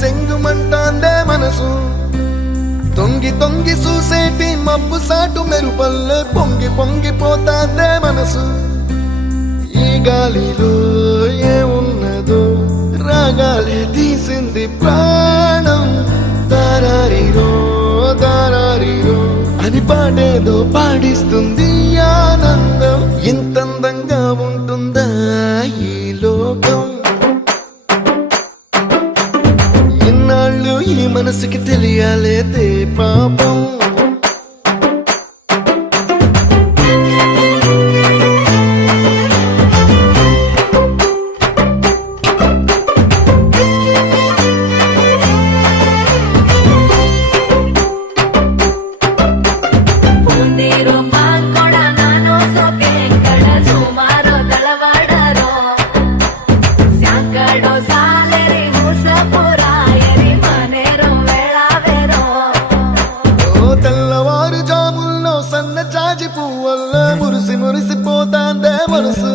సెంగుమంటాందే మనసు తొంగి తొంగి చూసేటి మబ్బు సాటు మెరుపల్లె పొంగి పొంగిపోతాందే మనసు ఈ గాలిలో ఏమున్నదో రాగాలే తీసింది ప్రాణం దారారిరో దారారిరో అని పాడేదో పాడిస్తుంది ఆనందం ఇంతందంగా ఉంటుందా ఈ లోకం ఇన్నాళ్ళు ఈ మనసుకి తెలియాలేదే పాపం మురిసిపోతాందే మనసు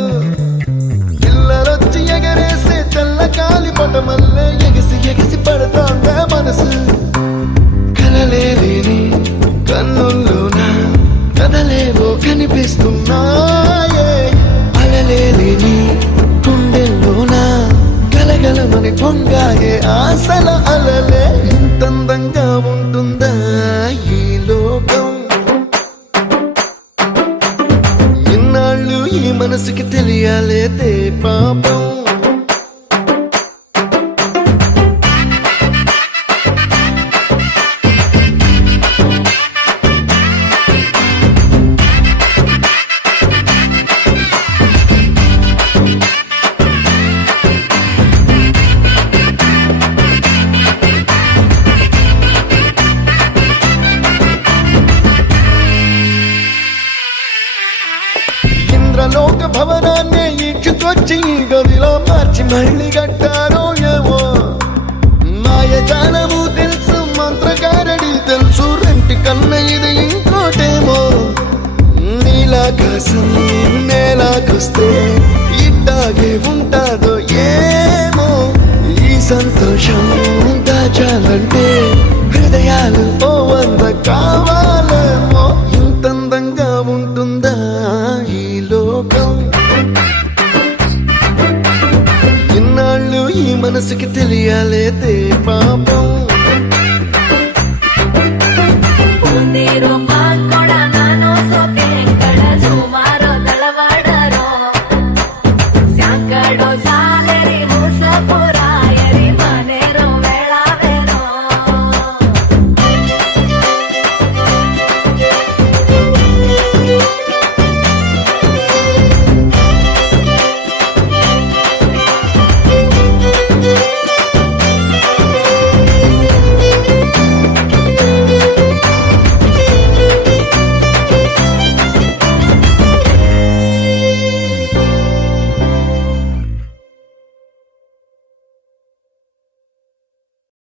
పిల్లలొచ్చి ఎగరేసే తెల్ల కాలి పటమల్లే ఎగిసి ఎగిసి పడతాందే మనసు కలలేని కన్నుల్లోన కదలేవో కనిపిస్తున్నాయే అలలేని గుండెల్లోన గలగలమని పొంగాగే ఆశల అలలే ఇంతందంగా ఉంటుందా ఈ లోకం ఈ మనసుకి తెలియాలేదే పాపం లోక భవనాన్ని ఈడ్చుకొచ్చి గదిలో మార్చి మళ్ళీ కట్టారో ఏమో మాయజాలము తెలుసు మంత్రకారడి తెలుసు రెంటి కన్న ఇది ఇంకోటేమో నీలాకాశం నేలాకొస్తే ఇట్టాగే ఉంటాదో ఏమో ఈ సంతోషం దాచాలంటే హృదయాలు ఓ వంద కావాలేమో ఇంతందంగా ఉంటుందా ఇన్నాళ్ళు ఈ మనసుకి తెలియాలేదే పాపం